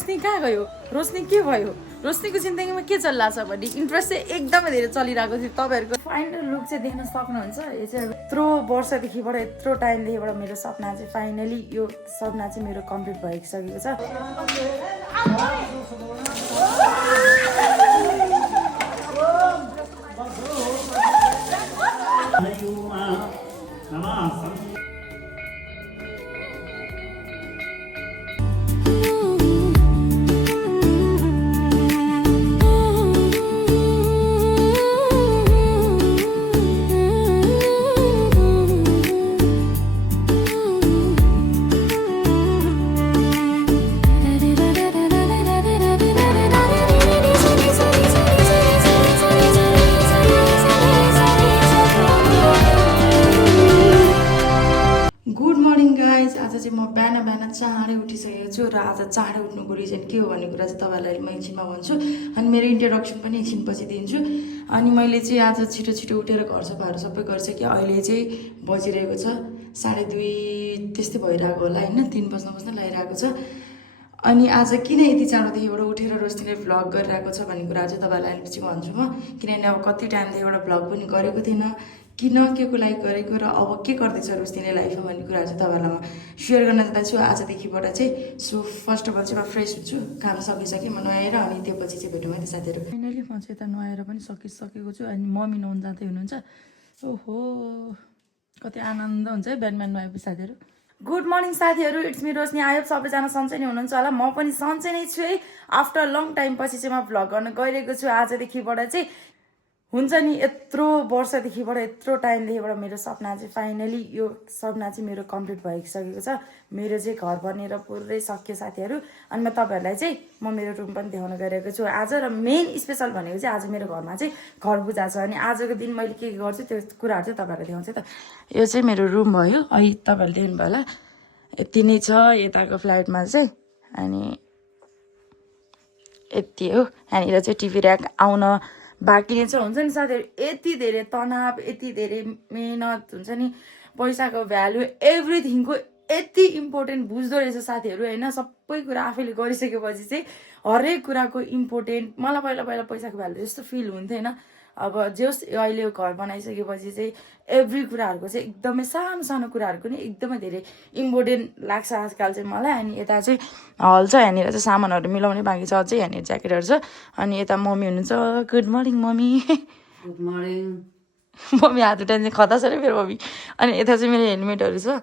रोशनी कहाँ गयो रोशनी के भयो रोशनीको जिन्दगीमा के चलिरहेछ भन्ने इन्ट्रेस्ट चाहिँ एकदमै धेरै चलिरहेको थियो तपाईँहरूको फाइनल लुक चाहिँ देख्न सक्नुहुन्छ यो चाहिँ यत्रो वर्षदेखिबाट यत्रो टाइमदेखिबाट मेरो सपना चाहिँ फाइनली यो सपना चाहिँ मेरो कम्प्लिट भइसकेको छ चाँडै उठिसकेको छु र आज चाँडै उठ्नुको रिजन के हो भन्ने कुरा चाहिँ तपाईँहरूलाई म एकछिनमा भन्छु अनि मेरो इन्ट्रोडक्सन पनि एकछिनपछि दिन्छु अनि मैले चाहिँ आज छिटो छिटो उठेर घर सफाहरू सबै गरिसकेँ अहिले चाहिँ बजिरहेको छ 2:30 त्यस्तै भइरहेको होला होइन 3 बज्न लागिरहेको छ अनि आज किन यति चाँडोदेखिबाट उठेर रोशनीले भ्लग गरिरहेको छ भन्ने कुरा चाहिँ तपाईँहरूलाई अलिपछि भन्छु म किनभने अब कति टाइमदेखिबाट भ्लग पनि गरेको थिएन किन के को लागि गरेको र अब के गर्दैछ रोशनीले लाइफमा भन्ने कुरा चाहिँ तपाईँहरूलाई म सेयर गर्न जाँदैछु आजदेखिबाट चाहिँ सो फर्स्ट अफ अल चाहिँ म फ्रेस हुन्छु काम सकिसकेँ म नुहाएर अनि त्यो पछि चाहिँ भेटौँ है साथीहरू फाइनली म चाहिँ यता नुहाएर पनि सकिसकेको छु अनि मम्मी नुहाउन जाँदै हुनुहुन्छ ओहो कति आनन्द हुन्छ है बिहान बिहान नुहाएपछि साथीहरू गुड मर्निङ साथीहरू इट्स मी रोशनी आयो सबैजना सन्चै नै हुनुहुन्छ होला म पनि सन्चै नै छु है आफ्टर लङ टाइम पछि चाहिँ म भ्लग गर्न गइरहेको छु आजदेखिबाट चाहिँ हुन्छ नि यत्रो वर्षदेखिबाट यत्रो टाइमदेखिबाट मेरो सपना चाहिँ फाइनली यो सपना चाहिँ मेरो कम्प्लिट भइसकेको छ मेरो चाहिँ घर बनेर पुरै सक्यो साथीहरू अनि म तपाईँहरूलाई चाहिँ म मेरो रुम पनि देखाउन गइरहेको छु आज र मेन स्पेसल भनेको चाहिँ आज मेरो घरमा चाहिँ घर पूजा छ अनि आजको दिन मैले के गर्छु त्यो कुराहरू चाहिँ तपाईँहरूलाई देखाउँछु त यो चाहिँ मेरो रुम भयो अहिले तपाईँहरूले देख्नुभयो होला यति नै छ यताको फ्ल्याटमा चाहिँ अनि यति हो यहाँनिर चाहिँ टिभी ऱ्याक आउन बाँकी नै छ हुन्छ नि साथीहरू यति धेरै तनाव यति धेरै मेहनत हुन्छ नि पैसाको भ्यालु एभ्रिथिङको यति इम्पोर्टेन्ट बुझ्दो रहेछ साथीहरू होइन सबै कुरा आफैले गरिसकेपछि चाहिँ हरेक कुराको इम्पोर्टेन्ट मलाई पहिला पहिला पैसाको भ्यालु जस्तो फिल हुन्थेन अब जस अहिले घर बनाइसकेपछि चाहिँ एभ्री कुराहरूको चाहिँ एकदमै सानो सानो कुराहरूको नि एकदमै धेरै इम्पोर्टेन्ट लाग्छ आजकल चाहिँ मलाई अनि यता चाहिँ हल छ यहाँनिर चाहिँ सामानहरू मिलाउने बाँकी छ अझै यहाँनिर ज्याकेटहरू छ अनि यता मम्मी हुनुहुन्छ good morning mummy good morning mummy हात उठाइ चाहिँ खता छ अरे मेरो मम्मी अनि यता चाहिँ मेरो हेलमेटहरू छ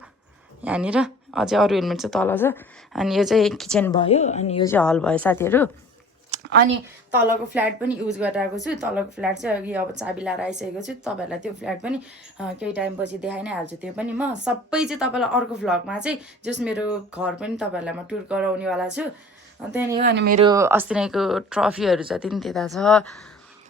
यहाँनिर अझै अरू हेलमेट चाहिँ तल छ अनि यो चाहिँ किचन भयो अनि यो चाहिँ हल भयो साथीहरू अनि तलको फ्ल्याट पनि युज गरिरहेको छु तलको फ्ल्याट चाहिँ अघि अब चाबी लाएर आइसकेको छु तपाईँहरूलाई त्यो फ्ल्याट पनि केही टाइमपछि देखाइ नै हाल्छु त्यो पनि म सबै चाहिँ तपाईँलाई अर्को भ्लगमा चाहिँ जस मेरो घर पनि तपाईँहरूलाई म टुर गराउनेवाला छु त्यहाँनिर अनि मेरो अस्ति नैको ट्रफीहरू जति पनि त्यता छ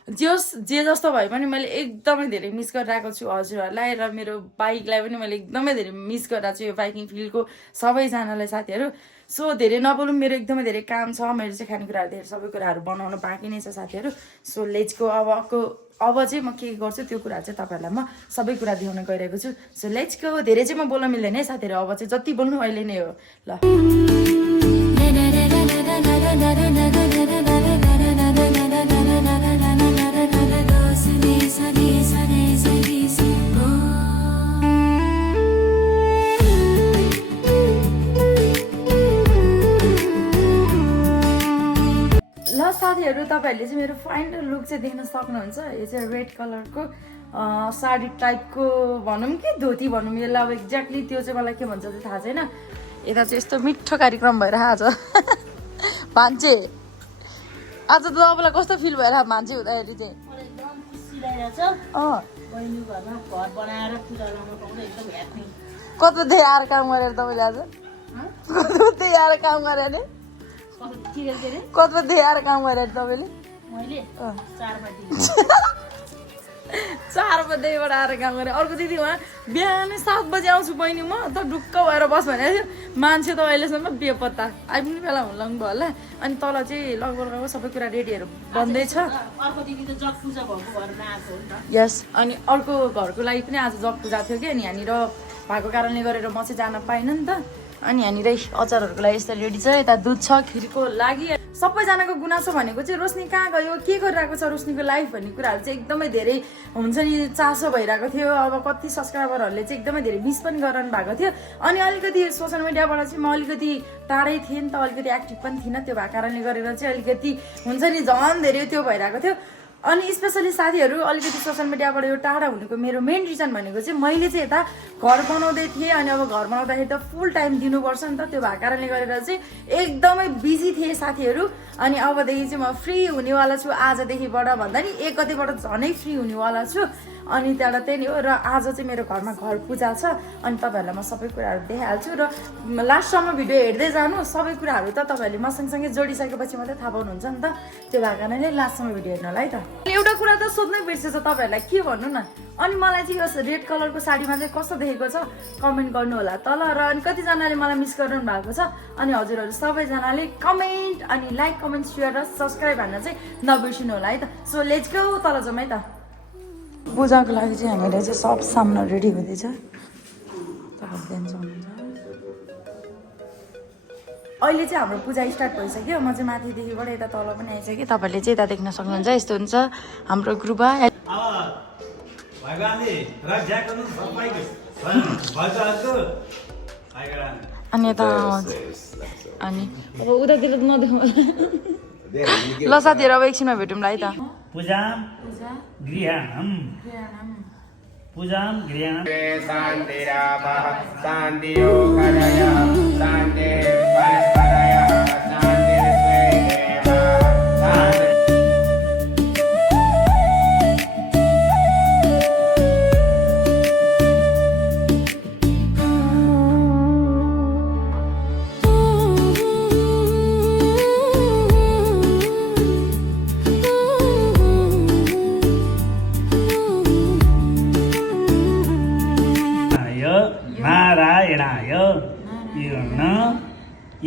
जे जस्तो भए पनि मैले एकदमै धेरै मिस गरिरहेको छु हजुरहरूलाई र मेरो बाइकलाई पनि मैले एकदमै धेरै मिस गरिरहेको छु यो बाइकिङ फिल्डको सबैजनालाई साथीहरू सो धेरै नबोलौँ मेरो एकदमै धेरै काम छ मेरो चाहिँ खानेकुराहरू धेरै सबै कुराहरू बनाउन बाँकी नै छ साथीहरू सो लेट्सको अब चाहिँ म के गर्छु त्यो कुराहरू चाहिँ तपाईँहरूलाई म सबै कुरा देखाउन गइरहेको छु सो लेट्सको धेरै चाहिँ म बोल्न मिल्दैन है साथीहरू अब चाहिँ जति बोल्नु अहिले नै हो ल साथीहरू तपाईँहरूले चाहिँ मेरो फाइनल लुक चाहिँ देख्न सक्नुहुन्छ यो चाहिँ रेड कलरको साडी टाइपको भनौँ कि धोती भनौँ यसलाई अब एक्ज्याक्टली त्यो चाहिँ मलाई के भन्छ चाहिँ थाहा छैन यता चाहिँ यस्तो मिठो कार्यक्रम भइरहेको आज मान्छे आज त तपाईँलाई कस्तो फिल भइरहेको मान्छे हुँदाखेरि चाहिँ कत्रो धेरै आएर काम गरेर तपाईँले आज कत्रो धेरै आएर काम गरेर नि कत्रो धेरै आएर काम गरेर तपाईँले 4 बजेबाट आएर काम गरेँ अर्को दिदी उहाँ बिहानै 7 बजे आउँछु बहिनी म त ढुक्क भएर बस भनेको थियो मान्छे त अहिलेसम्म बेपत्ता आइपुग्ने बेला हुनु भयो होला अनि तल चाहिँ लगभग सबै कुरा रेडीहरू बन्दैछ यस अनि अर्को घरको लागि पनि आज जग पूजा थियो कि अनि यहाँनिर भएको कारणले गरेर म चाहिँ जान पाइनँ नि त अनि यहाँनिर अचारहरूको लागि यसरी रेडी छ यता दुध छ खिरको लागि सबैजनाको गुनासो भनेको चाहिँ रोशनी कहाँ गयो के गरिरहेको छ रोशनीको लाइफ भन्ने कुराहरू चाहिँ एकदमै धेरै हुन्छ नि चासो भइरहेको थियो अब कति सब्सक्राइबरहरूले चाहिँ एकदमै धेरै मिस पनि गरिरहनु भएको थियो अनि अलिकति सोसियल मिडियाबाट चाहिँ म अलिकति टाढै थिएँ नि त अलिकति एक्टिभ पनि थिइनँ त्यो भएको कारणले गरेर चाहिँ अलिकति हुन्छ नि झन् धेरै त्यो भइरहेको थियो अनि स्पेसली साथीहरू अलिकति सोसियल मिडियाबाट यो टाढा हुनुको मेरो मेन रिजन भनेको चाहिँ मैले चाहिँ यता घर बनाउँदै थिएँ अनि अब घर बनाउँदाखेरि त फुल टाइम दिनुपर्छ नि त त्यो भएको कारणले गरेर चाहिँ एकदमै बिजी थिएँ साथीहरू अनि अबदेखि चाहिँ म फ्री हुनेवाला छु आजदेखिबाट भन्दा नि 1 गतेबाट झनै फ्री हुनेवाला छु अनि त्यहाँबाट त्यही नै हो र आज चाहिँ मेरो घरमा घर पूजा छ अनि तपाईँहरूलाई म सबै कुराहरू देखाइहाल्छु र लास्टसम्म भिडियो हेर्दै जानु सबै कुराहरू त तपाईँहरूले म सँगसँगै जोडिसकेपछि मात्रै थाहा पाउनुहुन्छ नि त त्यो भएको कारणले लास्टसम्म भिडियो हेर्नलाई त एउटा कुरा त सोध्नै बिर्सेछ तपाईँहरूलाई के भन्नु न अनि मलाई चाहिँ यो रेड कलरको साडीमा चाहिँ कस्तो देखेको छ कमेन्ट गर्नु होला तल र अनि कतिजनाले मलाई मिस गर्नु भएको छ अनि हजुरहरू सबैजनाले कमेन्ट अनि लाइक कमेन्ट सेयर र सब्सक्राइब हान्न चाहिँ नबिर्सिनु होला है त सो लेट्स गो तल जाउँ है त पूजाको लागि चाहिँ हामीलाई चाहिँ सब सामान रेडी हुँदैछ अहिले चाहिँ हाम्रो पूजा स्टार्ट भइसक्यो म चाहिँ माथिदेखिबाट यता तल पनि आइसकेँ तपाईँहरूले चाहिँ यता देख्न सक्नुहुन्छ यस्तो हुन्छ हाम्रो ग्रुपमा अनि यता अनि अब उतातिर नदेखाउँ ल साथीहरू अब एकछिनमा भेटौँला है त पूजाम गृहाणम पूजाम गृहाणम शान्तिरापः शान्तियोगरय शान्ति परस्परय शान्तिर्स्वैदेह शान्ति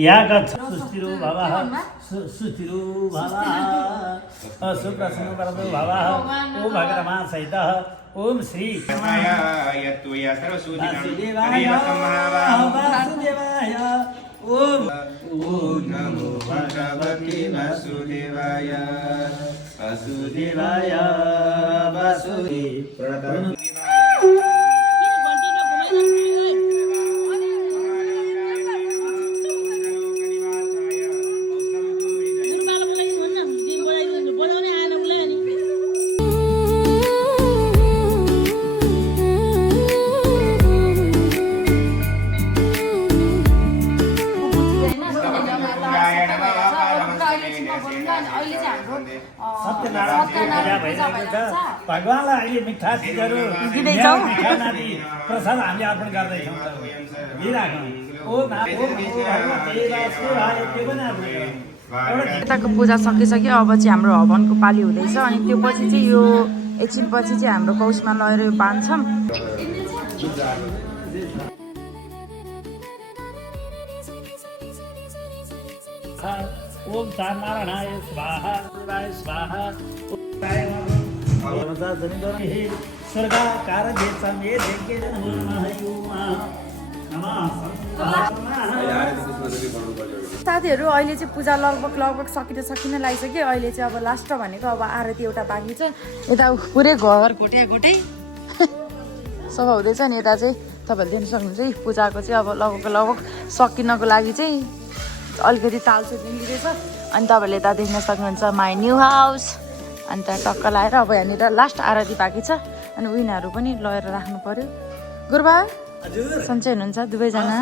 यागच्छ सुस्थिरो भवः सुस्थिरो भवः सुप्रसन्न वरदो भवः ओ भगवान् सहितः ओम श्री यत्तुय वासुदेवाय ओम नमो भगवते वासुदेवाय वासुदेवाय वासुदेव भगवानलाई अहिले मिठा चिजहरू प्रसाद हामीले अर्पण गर्दैछौँ यताको पूजा सकिसक्यो अब चाहिँ हाम्रो हवनको पाली हुँदैछ अनि त्यो पछि चाहिँ यो एकछिन पछि चाहिँ हाम्रो कौशमा लगेर यो बाँध्छौँ ओम नारायणाय स्वाहा स्वाहा स्वर्गाकार साथीहरू अहिले चाहिँ पूजा लगभग सकिन लागिसक्यो अहिले चाहिँ अब लास्ट भनेको अब आरती एउटा बाँकी छ यता पुरै घर घोटे सफा हुँदैछ नि यता चाहिँ तपाईँहरूले देख्न सक्नुहुन्छ पूजाको चाहिँ अब लगभग सकिनको लागि चाहिँ अलिकति तालसो लिँदैछ अनि तपाईँहरूले यता देख्न सक्नुहुन्छ माई न्यू हाउस अनि त्यहाँ टक्क लगाएर अब यहाँनिर लास्ट आरती बाँकी छ अनि उनीहरू पनि लगेर राख्नु पर्यो गुरुबा सन्चै हुनुहुन्छ दुवैजना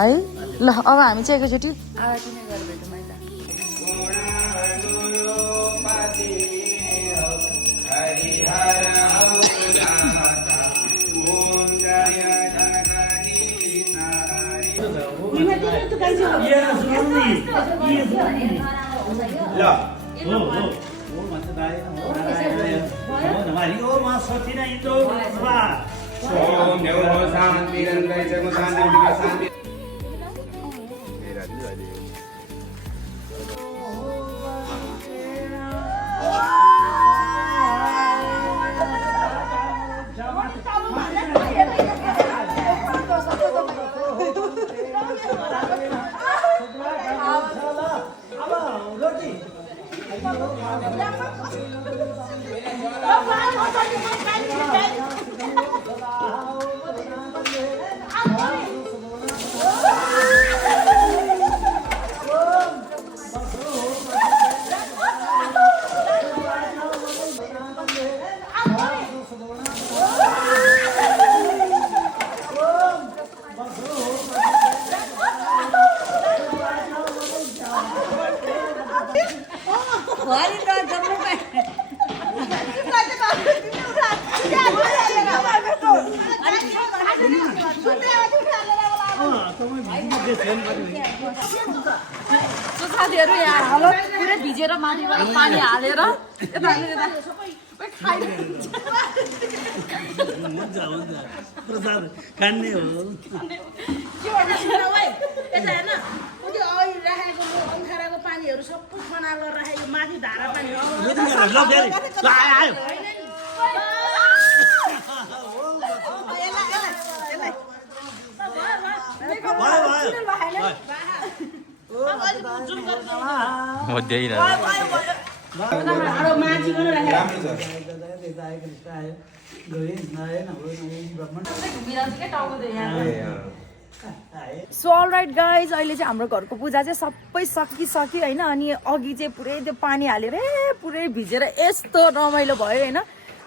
है ल अब हामी चाहिँ एकैचोटि आरती नै गरेर भेटौँ है साथीहरू यहाँ हालत पुरै भिजेर माथिबाट पानी हालेर यता हुन्छ प्रसाद खाने हो पानीहरू सबै बनाएर राखेको माथि धारा पानी सो अलराइट गाइज अहिले चाहिँ हाम्रो घरको पूजा चाहिँ सबै सकिसक्यो होइन अनि अघि चाहिँ पुरै त्यो पानी हालेर पुरै भिजेर यस्तो रमाइलो भयो होइन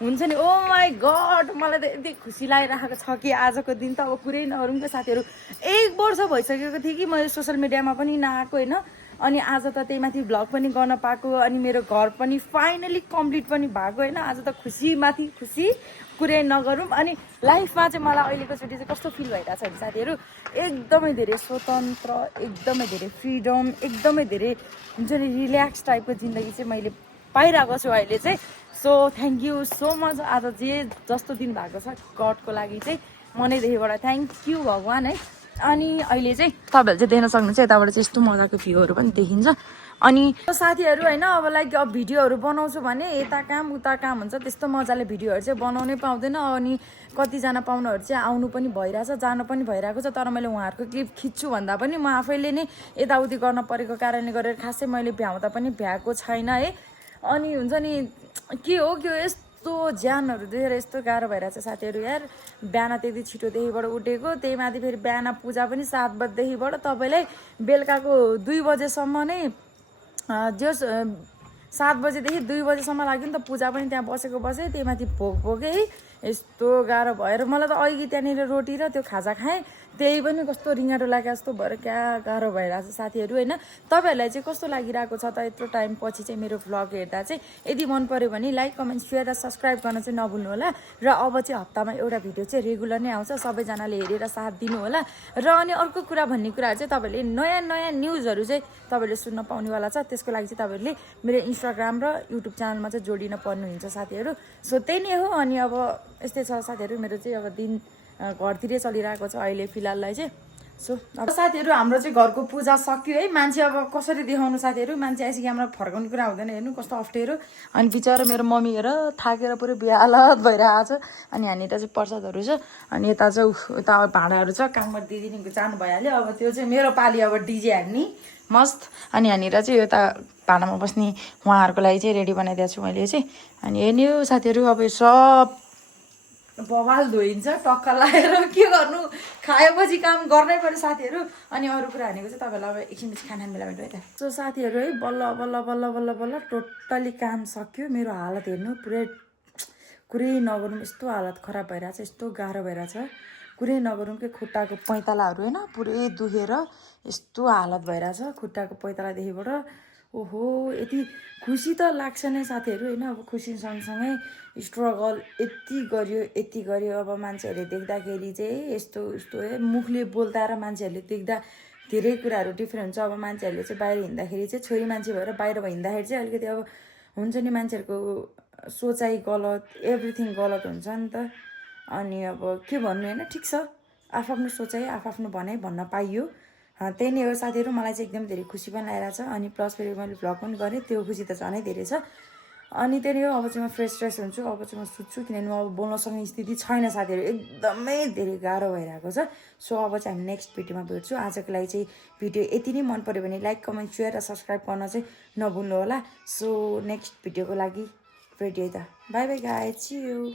हुन्छ नि ओ माई गड मलाई त यति खुसी लागिरहेको छ कि आजको दिन त अब पुरै नगरौँ क्या साथीहरू 1 वर्ष भइसकेको थियो कि मैले सोसियल मिडियामा पनि नआएको होइन अनि आज त त्यही माथि भ्लग पनि गर्न पाएको अनि मेरो घर पनि फाइनली कम्प्लिट पनि भएको होइन आज त खुसी माथि खुसी कुरै नगरौँ अनि लाइफमा चाहिँ मलाई अहिलेको चोटि चाहिँ कस्तो फिल भइरहेको छ भने साथीहरू एकदमै धेरै स्वतन्त्र एकदमै धेरै फ्रिडम एकदमै धेरै हुन्छ नि रिल्याक्स टाइपको जिन्दगी चाहिँ मैले पाइरहेको छु अहिले चाहिँ so thank you so much आज जे जस्तो दिन भएको छ गडको लागि चाहिँ मनैदेखिबाट थ्याङ्क यू भगवान् है अनि अहिले चाहिँ तपाईँहरूले चाहिँ देख्न सक्नुहुन्छ यताबाट चाहिँ यस्तो मजाको भ्यूहरू पनि देखिन्छ अनि साथीहरू होइन अब लाइक अब भिडियोहरू बनाउँछु भने यता काम उता काम हुन्छ त्यस्तो मजाले भिडियोहरू चाहिँ बनाउनै पाउँदैन अनि कतिजना पाहुनाहरू चाहिँ आउनु पनि भइरहेछ जानु पनि भइरहेको छ तर मैले उहाँहरूको क्लिप खिच्छु भन्दा पनि म आफैले नै यताउति गर्न परेको कारणले गरेर खासै मैले भ्याउँदा पनि भ्याएको छैन है अनि हुन्छ नि के हो यस्तो ज्यानहरू देखेर यस्तो गाह्रो भइरहेछ साथीहरू यार बिहान त्यति छिटोदेखिबाट उठेको त्यही माथि फेरि बिहान पूजा पनि 7 बजेदेखिबाट तपाईँलाई बेलुकाको 2 बजेसम्म नै जो 7 बजेदेखि 2 बजेसम्म लाग्यो नि त पूजा पनि त्यहाँ बसेको बसेँ त्यही माथि भोकै यस्तो गाह्रो भएर मलाई त अघि त्यहाँनिर रोटी र त्यो खाजा खाएँ त्यही पनि कस्तो रिङ्गाटो लाग्यो जस्तो भएर क्या गाह्रो भइरहेको छ साथीहरू होइन तपाईँहरूलाई चाहिँ कस्तो लागिरहेको छ त यत्रो टाइम पछि चाहिँ मेरो भ्लग हेर्दा चाहिँ यदि मन पर्यो भने लाइक कमेन्ट सेयर र सब्सक्राइब गर्न चाहिँ नभुल्नु होला र अब चाहिँ हप्तामा एउटा भिडियो चाहिँ रेगुलर नै आउँछ सबैजनाले हेरेर साथ दिनु होला र अनि अर्को कुरा भन्ने कुराहरू चाहिँ तपाईँहरूले नयाँ नयाँ न्युजहरू चाहिँ तपाईँहरूले सुन्न पाउनेवाला छ त्यसको लागि चाहिँ तपाईँहरूले मेरो इन्स्टाग्राम र युट्युब च्यानलमा चाहिँ जोडिन पर्नुहुन्छ साथीहरू सो त्यही नै हो अनि अब यस्तै छ साथीहरू मेरो चाहिँ अब दिन घरतिरै चलिरहेको छ अहिले फिलहाललाई चाहिँ सो अब साथीहरू हाम्रो चाहिँ घरको पूजा सक्यो है मान्छे अब कसरी देखाउनु साथीहरू मान्छे आइसक्यो हाम्रो फर्काउने कुरा हुँदैन हेर्नु कस्तो अप्ठ्यारो अनि बिचरा मेरो मम्मी हेर थाकेर पुरै बेहालत भइरहेको छ अनि यहाँनिर चाहिँ प्रसादहरू छ अनि यता चाहिँ यता भाँडाहरू छ काममा दिदीदेखिको जानु भइहाल्यो अब त्यो चाहिँ मेरो पाली अब डिजे हान्ने मस्त अनि यहाँनिर चाहिँ यता भाँडामा बस्ने उहाँहरूको लागि चाहिँ रेडी बनाइदिएको छु मैले चाहिँ अनि हेर्ने हो साथीहरू अब यो सब बवाल धोइन्छ टक्का लगाएर के गर्नु खाएपछि काम गर्नै पर्यो साथीहरू अनि अरू कुरा भनेको चाहिँ तपाईँलाई अब एकछिनपछि खाना बेला भेट्यो है त सो साथीहरू है बल्ल बल्ल बल्ल बल्ल बल्ल टोटल्ली काम सक्यो मेरो हालत हेर्नु कुरै नगरौँ यस्तो हालत खराब भइरहेछ यस्तो गाह्रो भइरहेछ कुरै नगरौँ कि खुट्टाको पैतालाहरू होइन पुरै दुखेर यस्तो हालत भइरहेछ खुट्टाको पैतालादेखिबाट ओहो यति खुसी त लाग्छ नै साथीहरू होइन अब खुसी सँगसँगै स्ट्रगल यति गर्यो अब मान्छेहरूले देख्दाखेरि चाहिँ यस्तो मुखले बोल्दा र मान्छेहरूले देख्दा धेरै कुराहरू डिफ्रेन्ट हुन्छ अब मान्छेहरूले चाहिँ बाहिर हिँड्दाखेरि चाहिँ छोरी मान्छे भएर बाहिर हिँड्दाखेरि चाहिँ अलिकति अब हुन्छ नि मान्छेहरूको सोचाइ गलत एभ्रिथिङ गलत हुन्छ नि त अनि अब के भन्नु होइन ठिक छ आफ्नो सोचाइ आफ्नो भनाइ भन्न पाइयो त्यही नै हो साथीहरू मलाई चाहिँ एकदम धेरै खुसी पनि लागिरहेको छ अनि प्लस फेरि मैले भ्लग पनि गरेँ त्यो खुसी त झनै धेरै छ अनि त्यही हो अब चाहिँ म फ्रेस हुन्छु अब चाहिँ म सुत्छु किनभने अब बोल्न सक्ने स्थिति छैन साथीहरू एकदमै धेरै गाह्रो भइरहेको छ सो अब चाहिँ हामी नेक्स्ट भिडियोमा भेट्छु आजको लागि चाहिँ भिडियो यति नै मन पऱ्यो भने लाइक कमेन्ट सेयर र सब्सक्राइब गर्न चाहिँ नभुल्नु होला सो नेक्स्ट भिडियोको लागि रेडी है त bye bye guys see you